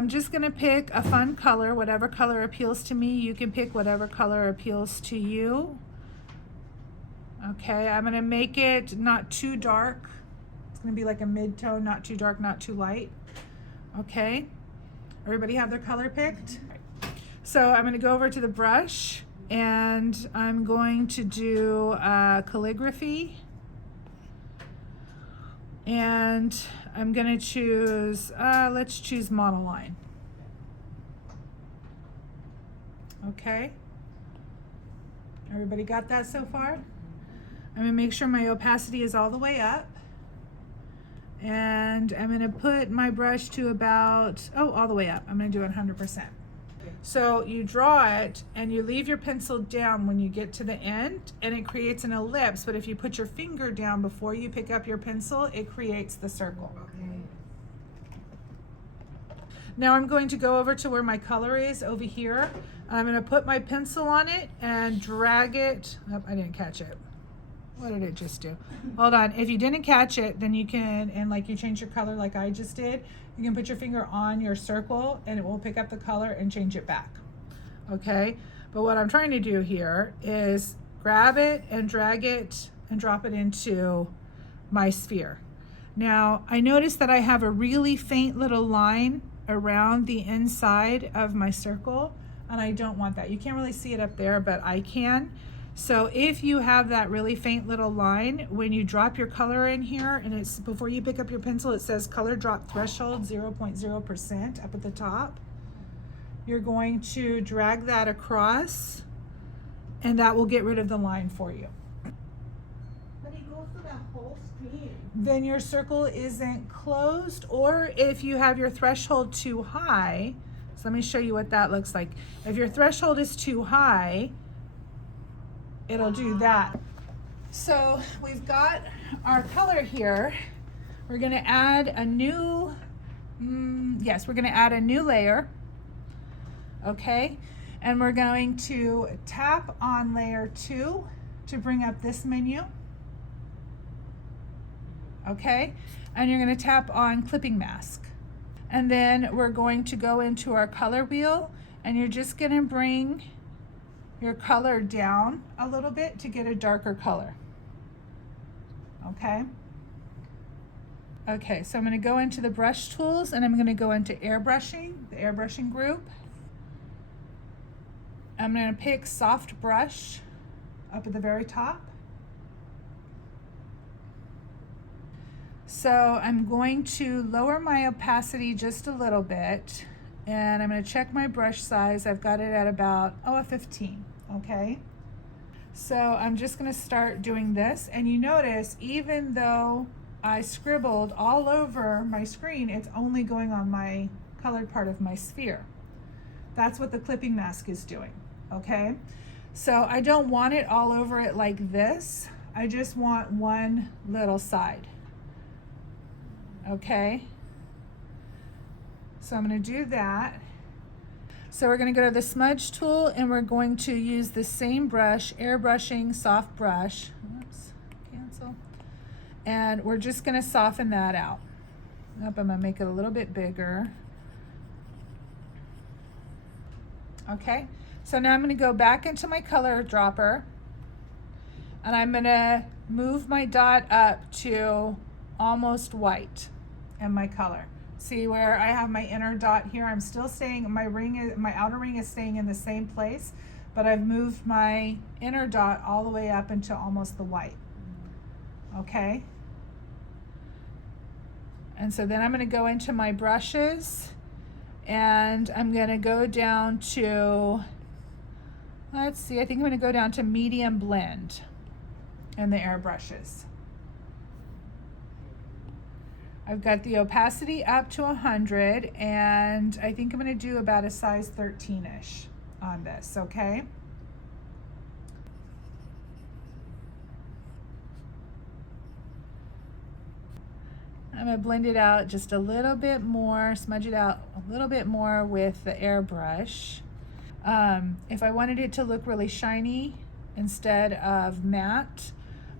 I'm just gonna pick a fun color, whatever color appeals to me. You can pick whatever color appeals to you. Okay, I'm gonna make it not too dark. It's gonna be like a mid-tone, not too dark, not too light. Okay, everybody have their color picked? So I'm gonna go over to the brush and I'm going to do calligraphy. And I'm gonna choose, let's choose monoline. Okay, everybody got that so far? I'm gonna make sure my opacity is all the way up. And I'm gonna put my brush to about, all the way up. I'm gonna do 100%. So you draw it and you leave your pencil down when you get to the end and it creates an ellipse, but if you put your finger down before you pick up your pencil, it creates the circle. Now I'm going to go over to where my color is over here. I'm gonna put my pencil on it and drag it. Oh, I didn't catch it. What did it just do? Hold on, if you didn't catch it, then you can, and like you change your color like I just did, you can put your finger on your circle and it will pick up the color and change it back. Okay, but what I'm trying to do here is grab it and drag it and drop it into my sphere. Now, I noticed that I have a really faint little line around the inside of my circle, and I don't want that. You can't really see it up there, but I can. So if you have that really faint little line, when you drop your color in here, and it's before you pick up your pencil, it says color drop threshold 0.0% up at the top. You're going to drag that across, and that will get rid of the line for you. But it goes to that whole screen. Then your circle isn't closed, or if you have your threshold too high, so let me show you what that looks like. If your threshold is too high, it'll do that. So we've got our color here. We're gonna add a new, yes, we're gonna add a new layer, okay? And we're going to tap on layer 2 to bring up this menu, okay? And you're gonna tap on clipping mask. And then we're going to go into our color wheel and you're just gonna bring your color down a little bit to get a darker color. Okay? Okay, so I'm gonna go into the brush tools and I'm gonna go into airbrushing, the airbrushing group. I'm gonna pick soft brush up at the very top. So I'm going to lower my opacity just a little bit and I'm gonna check my brush size. I've got it at about, a 15, okay? So I'm just gonna start doing this, and you notice even though I scribbled all over my screen, it's only going on my colored part of my sphere. That's what the clipping mask is doing, okay? So I don't want it all over it like this. I just want one little side, okay? So I'm gonna do that. So we're gonna go to the smudge tool and we're going to use the same brush, airbrushing soft brush. Oops, cancel. And we're just gonna soften that out. Nope, I'm gonna make it a little bit bigger. Okay, so now I'm gonna go back into my color dropper and I'm gonna move my dot up to almost white in my color. See where I have my inner dot here? I'm still staying, my outer ring is staying in the same place, but I've moved my inner dot all the way up into almost the white. Okay? And so then I'm gonna go into my brushes and I'm gonna go down to, let's see, I think I'm gonna go down to medium blend in the airbrushes. I've got the opacity up to 100 and I think I'm gonna do about a size 13-ish on this, okay? I'm gonna blend it out just a little bit more, smudge it out a little bit more with the airbrush. If I wanted it to look really shiny instead of matte,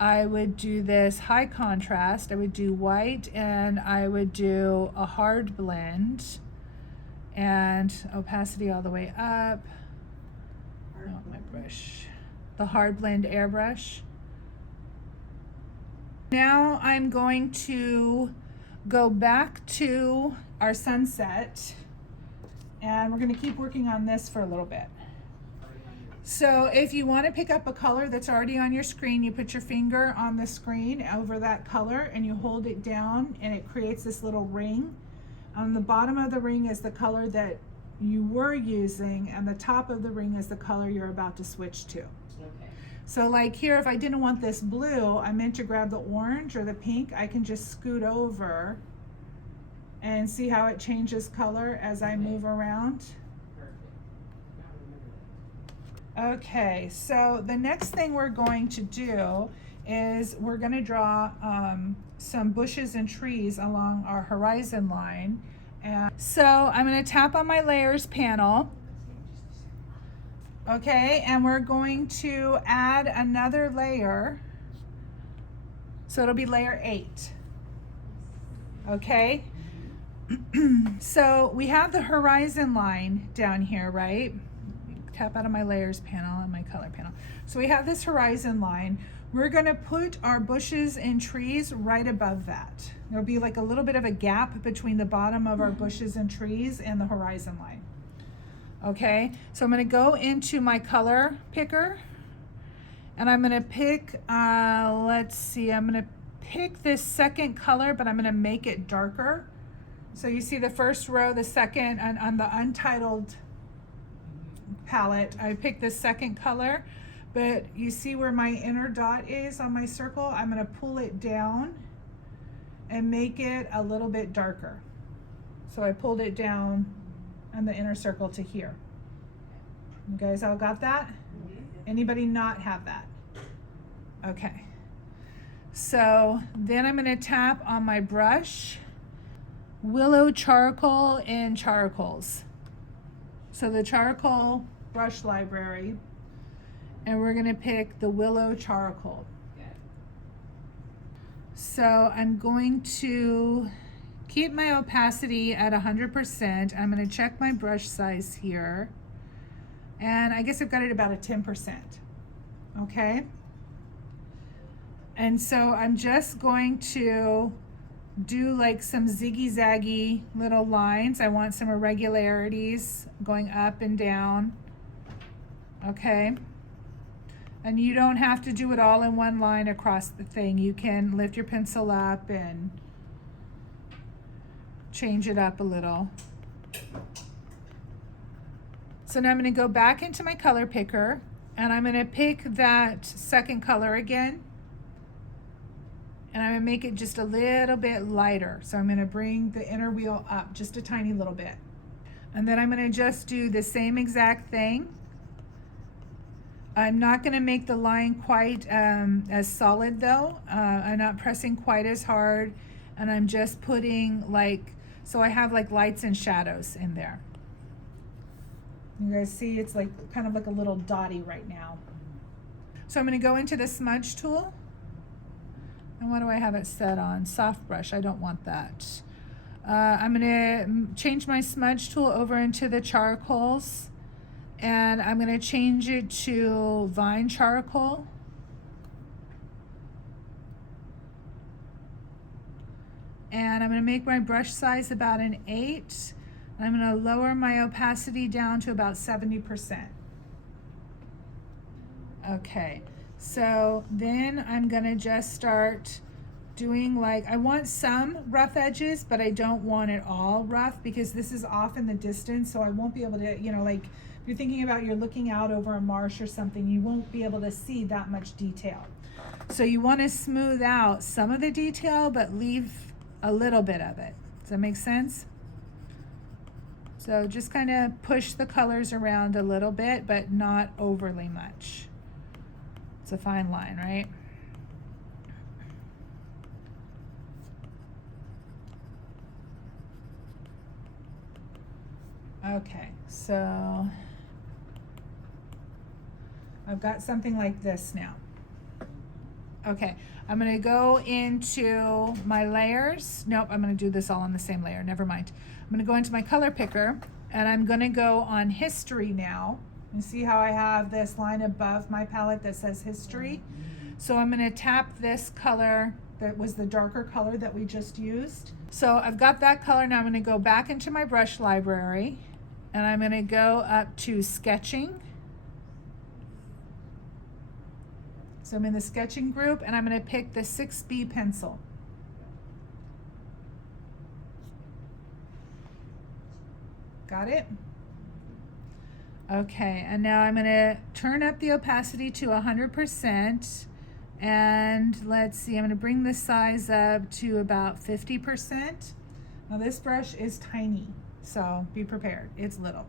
I would do this high contrast. I would do white and I would do a hard blend and opacity all the way up. Oh, my brush. The hard blend airbrush. Now I'm going to go back to our sunset, and we're going to keep working on this for a little bit. So if you want to pick up a color that's already on your screen, you put your finger on the screen over that color and you hold it down, and it creates this little ring. On the bottom of the ring is the color that you were using, and the top of the ring is the color you're about to switch to. Okay. So like here, if I didn't want this blue, I meant to grab the orange or the pink, I can just scoot over and see how it changes color as I move around. Perfect. Now remember that. Okay, so the next thing we're going to do is we're going to draw some bushes and trees along our horizon line. And so I'm going to tap on my layers panel. Okay, and we're going to add another layer. So it'll be layer 8. Okay, so we have the horizon line down here, right? Tap out of my layers panel and my color panel. So we have this horizon line. We're gonna put our bushes and trees right above that. There'll be like a little bit of a gap between the bottom of our bushes and trees and the horizon line. Okay, so I'm gonna go into my color picker, and I'm gonna pick, let's see, I'm gonna pick this second color, but I'm gonna make it darker. So you see the first row, the second, and on the untitled palette, I picked the second color, but you see where my inner dot is on my circle? I'm gonna pull it down and make it a little bit darker. So I pulled it down on the inner circle to here. You guys all got that? Anybody not have that? Okay. So then I'm gonna tap on my brush, Willow Charcoal and Charcoals. So the charcoal brush library, and we're gonna pick the Willow Charcoal. So I'm going to keep my opacity at 100%. I'm gonna check my brush size here. And I guess I've got it about a 10%, okay? And so I'm just going to do like some ziggy-zaggy little lines. I want some irregularities going up and down, okay? And you don't have to do it all in one line across the thing. You can lift your pencil up and change it up a little. So now I'm going to go back into my color picker, and I'm going to pick that second color again, and I'm going to make it just a little bit lighter. So I'm going to bring the inner wheel up just a tiny little bit, and then I'm going to just do the same exact thing. I'm not going to make the line quite as solid though. I'm not pressing quite as hard, and I'm just putting like, so I have like lights and shadows in there. You guys see it's like kind of like a little dotty right now. So I'm going to go into the smudge tool. And what do I have it set on? Soft brush. I don't want that. I'm going to change my smudge tool over into the charcoals. And I'm going to change it to vine charcoal. And I'm going to make my brush size about an 8. I'm going to lower my opacity down to about 70%. Okay, so then I'm going to just start doing like, I want some rough edges, but I don't want it all rough because this is off in the distance, so I won't be able to, you know, like if you're thinking about you're looking out over a marsh or something, you won't be able to see that much detail. So you want to smooth out some of the detail, but leave a little bit of it. Does that make sense? So just kind of push the colors around a little bit, but not overly much. It's a fine line, right? Okay, so I've got something like this now. Okay, I'm gonna go into my layers. Nope, I'm gonna do this all on the same layer, never mind. I'm gonna go into my color picker, And I'm gonna go on history now. You see how I have this line above my palette that says history? So I'm gonna tap this color that was the darker color that we just used. So I've got that color. Now I'm gonna go back into my brush library and I'm gonna go up to sketching. So I'm in the sketching group and I'm gonna pick the 6B pencil. Got it? Okay, and now I'm gonna turn up the opacity to 100%. And let's see, I'm gonna bring the size up to about 50%. Now this brush is tiny, so be prepared, it's little.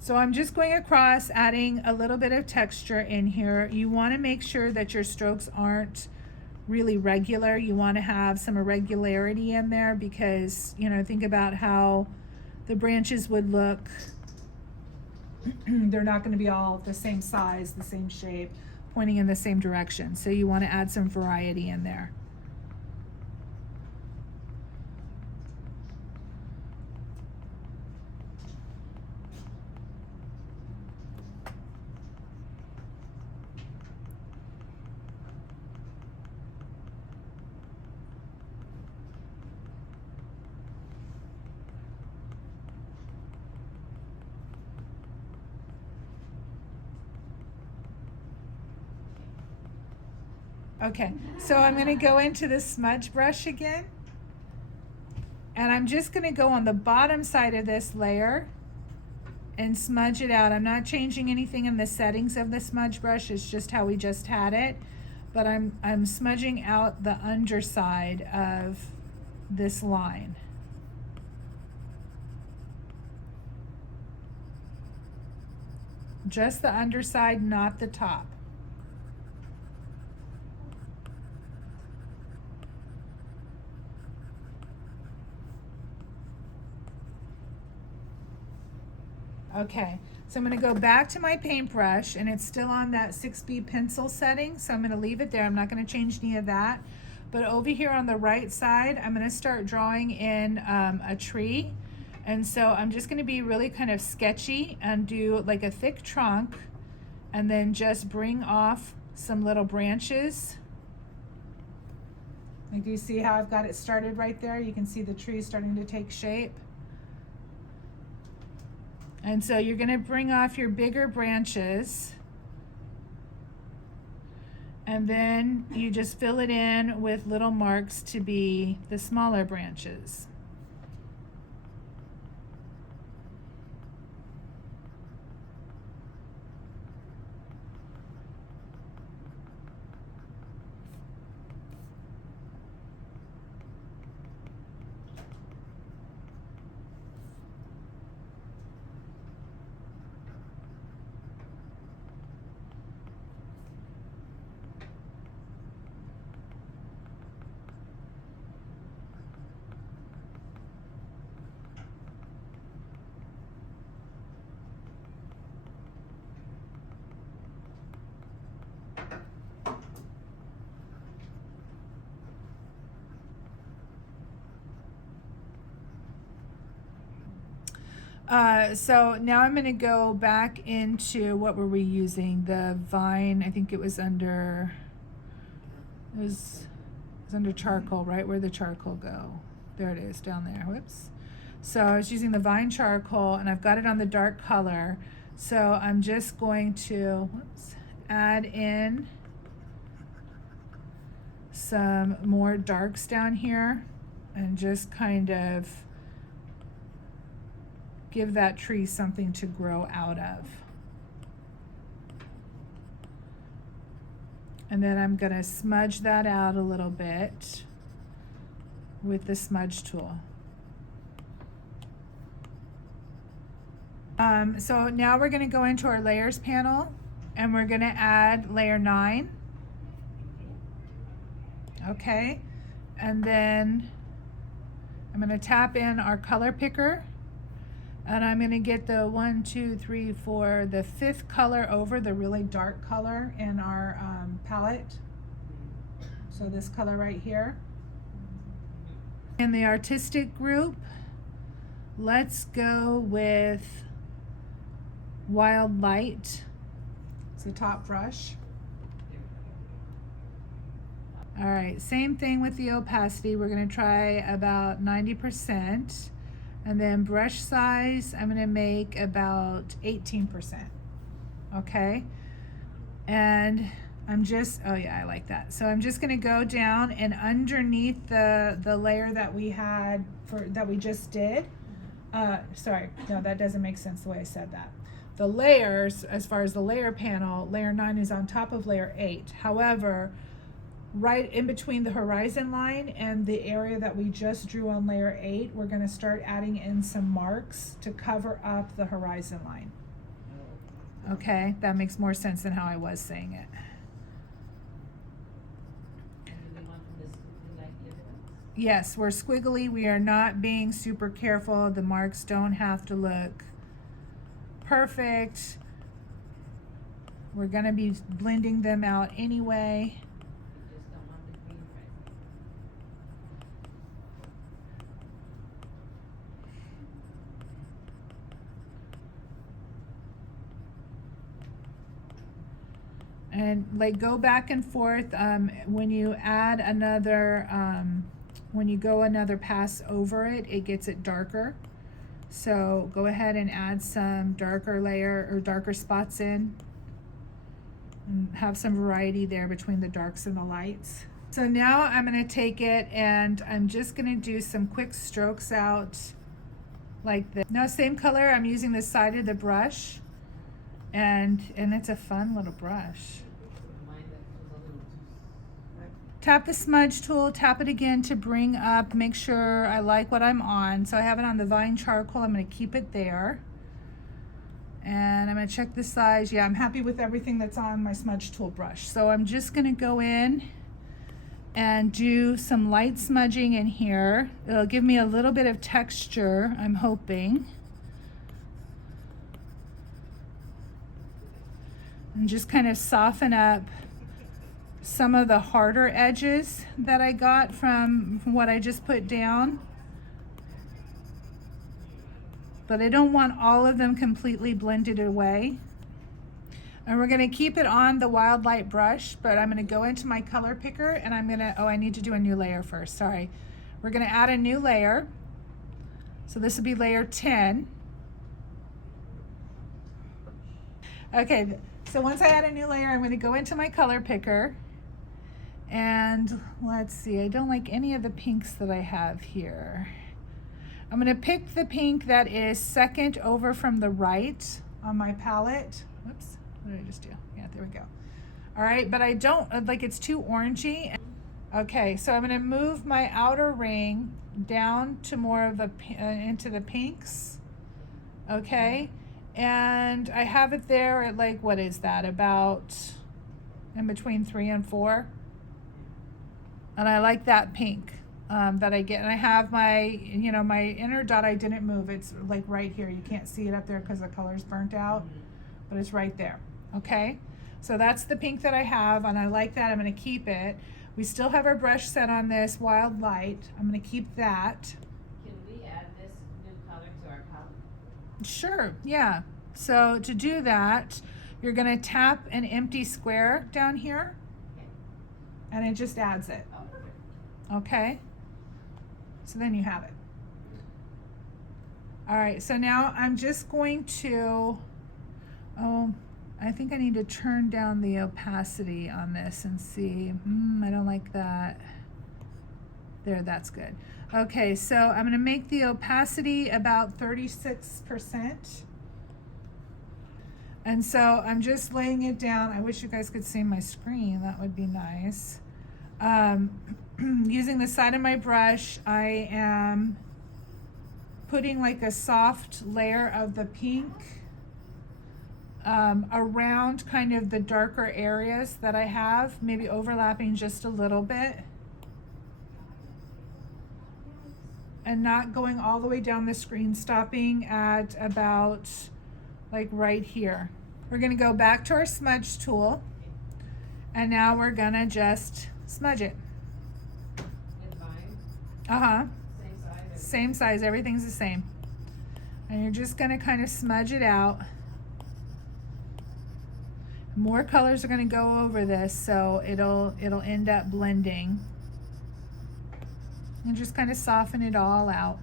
So I'm just going across, adding a little bit of texture in here. You wanna make sure that your strokes aren't really regular. You wanna have some irregularity in there because, you know, think about how the branches would look. They're not gonna be all the same size, the same shape, pointing in the same direction. So you want to add some variety in there. Okay, so I'm going to go into the smudge brush again, and I'm just going to go on the bottom side of this layer and smudge it out. I'm not changing anything in the settings of the smudge brush, it's just how we just had it, but I'm smudging out the underside of this line. Just the underside, not the top. Okay, so I'm going to go back to my paintbrush and it's still on that 6B pencil setting, so I'm going to leave it there. I'm not going to change any of that. But over here on the right side, I'm going to start drawing in a tree. And so I'm just going to be really kind of sketchy and do like a thick trunk and then just bring off some little branches. Like, do you see how I've got it started right there? You can see the tree starting to take shape. And so you're going to bring off your bigger branches and then you just fill it in with little marks to be the smaller branches. So now I'm going to go back into, what were we using? The vine, I think it was under, it was under charcoal, right? Where'd the charcoal go? There it is, down there. Whoops. So I was using the vine charcoal and I've got it on the dark color. So I'm just going to, add in some more darks down here and just kind of give that tree something to grow out of. And then I'm going to smudge that out a little bit with the smudge tool. So now we're going to go into our layers panel and we're going to add layer 9. Okay, and then I'm going to tap in our color picker. And I'm going to get the 1, 2, 3, 4, the 5th color over, the really dark color in our palette. So this color right here. In the artistic group, let's go with Wild Light. It's the top brush. All right, same thing with the opacity. We're gonna try about 90%. And then brush size, I'm gonna make about 18%, okay? And I'm just, oh yeah, I like that. So I'm just gonna go down and underneath the layer that we had that we just did. Sorry, no, that doesn't make sense the way I said that. The layers, as far as the layer panel, layer 9 is on top of layer 8. However, right in between the horizon line and the area that we just drew on layer 8, we're gonna start adding in some marks to cover up the horizon line. Okay, that makes more sense than how I was saying it. Yes, we're squiggly. We are not being super careful. The marks don't have to look perfect. We're gonna be blending them out anyway. And like go back and forth when you add another, when you go another pass over it, it gets it darker. So go ahead and add some darker layer or darker spots in and have some variety there between the darks and the lights. So now I'm gonna take it and I'm just gonna do some quick strokes out like this. Now same color, I'm using the side of the brush and it's a fun little brush. Tap the smudge tool, tap it again to bring up, make sure I like what I'm on. So I have it on the vine charcoal, I'm gonna keep it there. And I'm gonna check the size. Yeah, I'm happy with everything that's on my smudge tool brush. So I'm just gonna go in and do some light smudging in here. It'll give me a little bit of texture, I'm hoping. And just kind of soften up some of the harder edges that I got from what I just put down. But I don't want all of them completely blended away. And we're gonna keep it on the Wild Light brush, but I'm gonna go into my color picker and I'm gonna, oh, I need to do a new layer first, sorry. We're gonna add a new layer. So this will be layer 10. Okay, so once I add a new layer, I'm gonna go into my color picker. And let's see, I don't like any of the pinks that I have here. I'm gonna pick the pink that is second over from the right on my palette. Whoops, what did I just do? Yeah, there we go. All right, but I don't, like it's too orangey. Okay, so I'm gonna move my outer ring down to more of a, into the pinks. Okay, and I have it there at like, what is that, about in between 3 and 4. And I like that pink that I get. And I have my, you know, my inner dot I didn't move. It's like right here. You can't see it up there because the color's burnt out, but it's right there, okay? So that's the pink that I have, and I like that. I'm gonna keep it. We still have our brush set on this Wild Light. I'm gonna keep that. Can we add this new color to our palette? Sure, yeah. So to do that, you're gonna tap an empty square down here, and it just adds it. Oh, perfect. Okay, so then you have it. All right, so now I'm just going to, oh, I think I need to turn down the opacity on this and see. I don't like that. There, that's good. Okay, so I'm gonna make the opacity about 36%. And so I'm just laying it down. I wish you guys could see my screen, that would be nice. Using the side of my brush, I am putting like a soft layer of the pink around kind of the darker areas that I have, maybe overlapping just a little bit. And not going all the way down the screen, stopping at about like right here. We're gonna go back to our smudge tool, and now we're gonna just smudge it. With vine, Uh-huh. same size. Same size, everything's the same. And you're just going to kind of smudge it out. More colors are going to go over this, so it'll end up blending. And just kind of soften it all out.